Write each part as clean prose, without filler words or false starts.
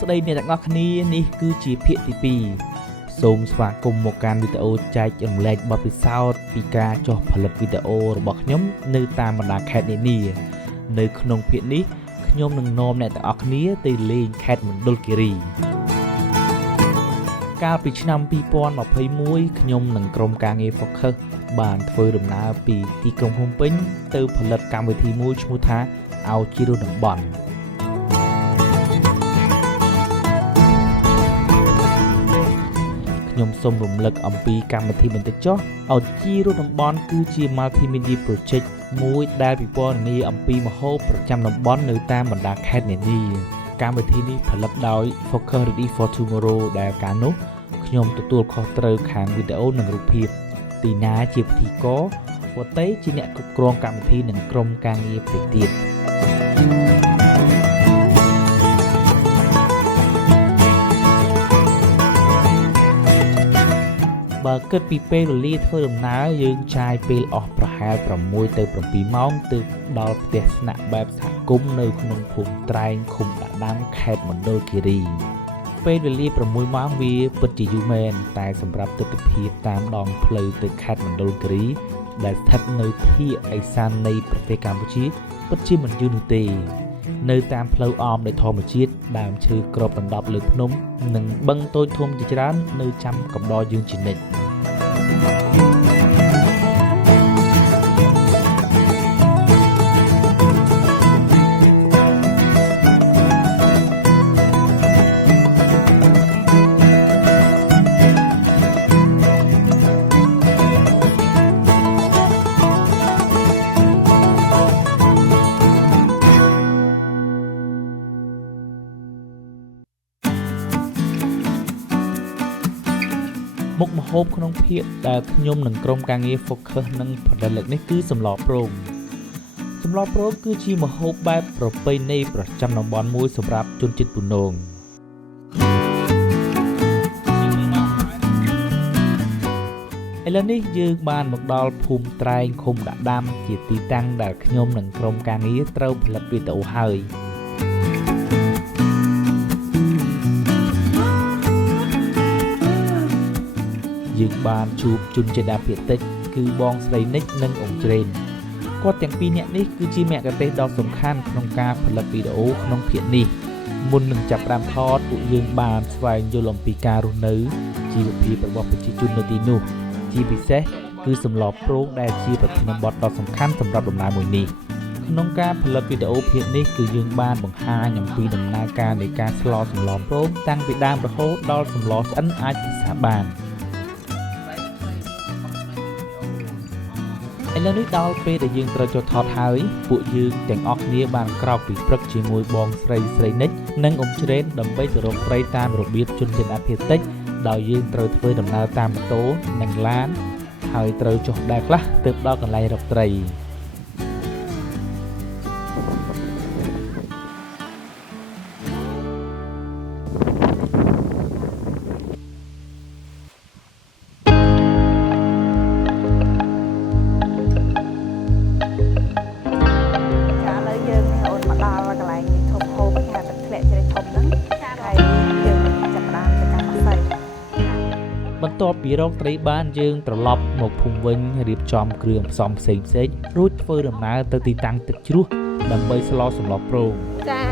ស្ដីអ្នកទាំងអស់គ្នានេះគឺជាភាគទី2សូមស្វាគមន៍មកកាន់វីដេអូចែករំលែកបទពិសោធន៍ពីការចុះផលិតវីដេអូរបស់ខ្ញុំនៅតាមបណ្ដាខេត្តនានានៅក្នុងភាគនេះខ្ញុំនឹងនាំអ្នកទាំងអស់គ្នាទៅលេងខេត្តមណ្ឌលគិរីកាលពីឆ្នាំ2021ខ្ញុំនិងក្រុមការងារ Focus បានធ្វើដំណើរពីទីក្រុងភ្នំពេញទៅផលិតកម្មវិធីមួយឈ្មោះថាអោជីរតំបន់ខ្ញុំសូមរំលឹកអំពីកម្មវិធីបន្តិចចុះអោជីរតំបន់គឺជា Multimedia Project មួយដែលពិពណ៌នាអំពីម្ហូបប្រចាំតំបន់នៅតាមបណ្ដាខេត្តនានាកម្មវិធីនេះផលិតដោយ Focus Ready for Tomorrow ដែលកាលនោះខ្ញុំទទួលខុសត្រូវខាងវីដេអូនិងរូបភាពទីណាជាពិធីករវត្តេជាអ្នកគ្រប់គ្រងកម្មវិធីនិងក្រុមការងារផ្សេងទៀតបើគិតពីពេលវេលាធ្វើដំណើរយើងចាយពេលអស់ប្រហែល6ទៅ7ម៉ោងទើបដល់ផ្ទះស្នាក់បែបសហគមន៍នៅក្នុងភូមិត្រែងឃុំដាក់ដាំខេត្តមណ្ឌលគិរីពេលវេលា6ម៉ោងវាពិតជាយូរមែនតែសម្រាប់ទស្សនវិជ្ជាតាមដងផ្លូវទៅខេត្តមណ្ឌលគិរីដែលស្ថិតនៅភាគឦសាននៃប្រទេសកម្ពុជាពិតជាមិនយូរនោះទេនៅតាមផ្លូវអមដោយធម្មជាតិដើមឈើគ្របដណ្ដប់លើភ្នំនិងបឹងតូចធំជាច្រើននៅចាំកំដរយើងជានិច្ចមុខម្ហូបក្នុងភាគដែលខ្ញុំនិងក្រុមការងារ Focus នឹងផលិតលើកនេះគឺសម្លប្រងគឺជាម្ហូបបែបប្រពៃណីប្រចាំតំបន់មួយសម្រាប់ជនជាតិពូនងឥឡូវនេះយើងបានមកដល់ភូមិត្រែងឃុំដាក់ដាំជាទីតាំងដែលខ្ញុំនិងក្រុមការងារត្រូវផលិតវីដេអូហើយយើងបានជួបជនជាតិអាមេរិកគឺបងស្រីនិចនិងអ៊ំច្រេនគាត់ទាំងពីរនាក់នេះគឺជាមគ្គុទ្ទេសក៍ដ៏សំខាន់ក្នុងការផលិតវីដេអូក្នុងភាគនេះមុននឹងចាប់ផ្ដើមថតពួកយើងបានស្វែងយល់អំពីការរស់នៅជីវភាពរបស់ប្រជាជននៅទីនោះជាពិសេសគឺសម្លប្រងដែលជាប្រធានបទដ៏សំខាន់សម្រាប់ដំណើរមួយនេះក្នុងការផលិតវីដេអូភាគនេះគឺយើងបានបង្ហាញអំពីដំណើរការនៃការស្លសម្លប្រងតាំងពីដើមរហូតដល់សម្លឆ្អិនអាចពិសាបានឥឡូវនេះដល់ពេលដែលយើងត្រូវចូលថតហើយពួកយើងទាំងអស់គ្នាបានក្រោកពីព្រឹកជាមួយបងស្រីនិចនិងអ៊ំច្រេនដើម្បីទៅរកត្រីតាមរបៀបជនជាតិអាមេរិកដោយយើងត្រូវធ្វើដំណើរតាមម៉ូតូនិងឡានហើយត្រូវចុះដែកខ្លះទើបដល់កន្លែងរកត្រីបន្ទាប់ពីរកត្រីបានយើងត្រឡប់មកភូមិវិញរៀបចំគ្រឿងផ្សំផ្សេងរួចធ្វើដំណើរទៅទីតាំងទឹកជ្រោះដើម្បីស្លសម្លប្រងចា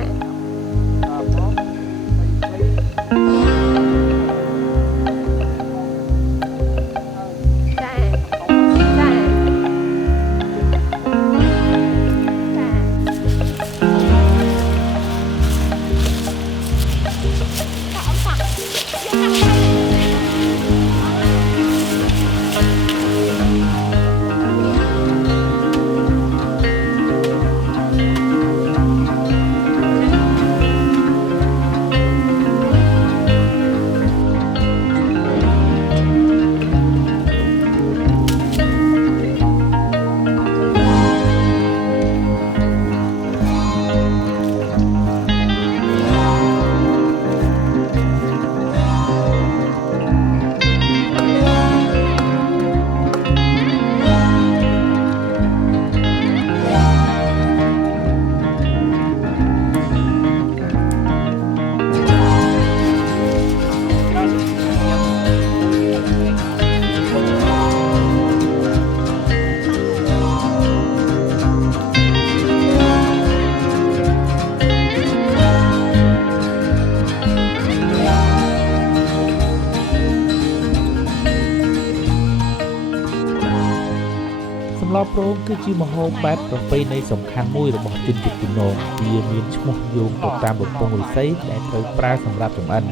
ឡប្រងគឺជាម្ហូបបែបប្រពៃណីសំខាន់មួយរបស់ជនជាតិពីណងវាមានឈ្មោះយោងទៅតាមបំពង់ឫស្សីដែលត្រូវប្រើសម្រាប់ចម្អិន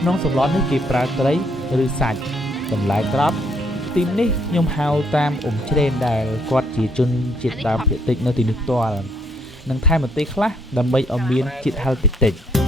ក្នុងសម្លនេះគេប្រើត្រីឬសាច់បន្លែក្របទីនេះខ្ញុំហៅតាមច្រេនដែលគាត់ជាជនជាតិដើមភាគតិចនៅទីនេះផ្ទាល់និងថែមម្ទេសខ្លះដើម្បីឲ្យមានជាតិហឹរតិចៗ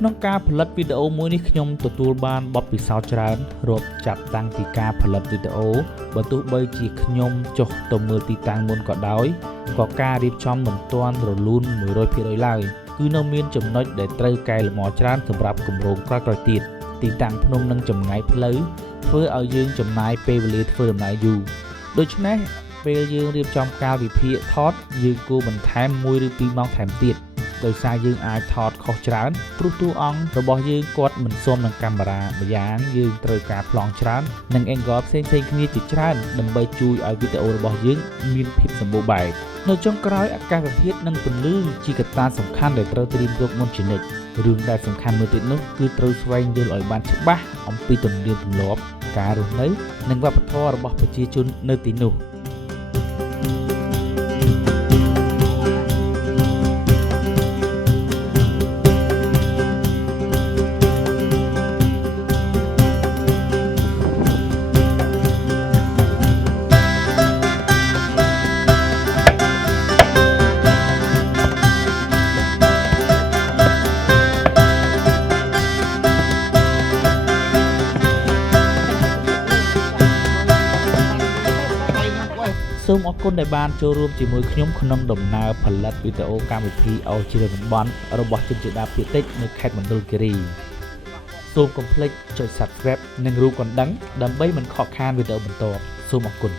ក្នុងការផលិតវីដេអូមួយនេះខ្ញុំទទួលបានបទពិសោធន៍ច្រើនរាប់ចាប់តាំងពីការផលិតវីដេអូបើទោះបីជាខ្ញុំចុះទៅមើលទីតាំងមុនក៏ដោយក៏ការរៀបចំមិនទាន់រលូន 100% ឡើយគឺនៅមានចំណុចដែលត្រូវកែលម្អច្រើនសម្រាប់គម្រោងក្រោយៗទៀតទីតាំងភ្នំនិងចម្ងាយផ្លូវធ្វើឲ្យយើងចំណាយពេលវេលាធ្វើដំណើរយូរដូច្នេះពេលយើងរៀបចំកាលវិភាគថតយើងគួរបន្ថែម1 ឬ 2 ម៉ោងថែមទៀតដោយសារយើងអាចថតខុសច្រើនព្រោះតួអង្គរបស់យើងគាត់មិនស៊ាំនឹងកាមេរ៉ាម្យ៉ាងយើងត្រូវការប្លង់ច្រើននិង angle ផ្សេងៗគ្នាជាច្រើនដើម្បីជួយឲ្យវីដេអូរបស់យើងមានភាពសម្បូរបែបនៅចុងក្រោយអាកាសធាតុនិងពន្លឺជាកត្តាសំខាន់ដែលត្រូវត្រៀមយកមុនជានិច្ចរឿងដែលសំខាន់មួយទៀតនោះគឺត្រូវស្វែងយល់ឲ្យបានច្បាស់អំពីទំនៀមទម្លាប់ការរស់នៅនិងវប្បធម៌របស់ប្រជាជននៅទីនោះសូមអរគុណដែលបានចូលរួមជាមួយខ្ញុំក្នុងដំណើរផលិតវីដេអូកម្មវិធីអូជ្រាវតំបន់របស់ជនជាតិដើមភាគតិចនៅខេត្តមណ្ឌលគិរីសូមកុំភ្លេចចុច Subscribe និងរូបកណ្ដឹងដើម្បីមិនខកខានវីដេអូបន្ទាប់សូមអរគុណ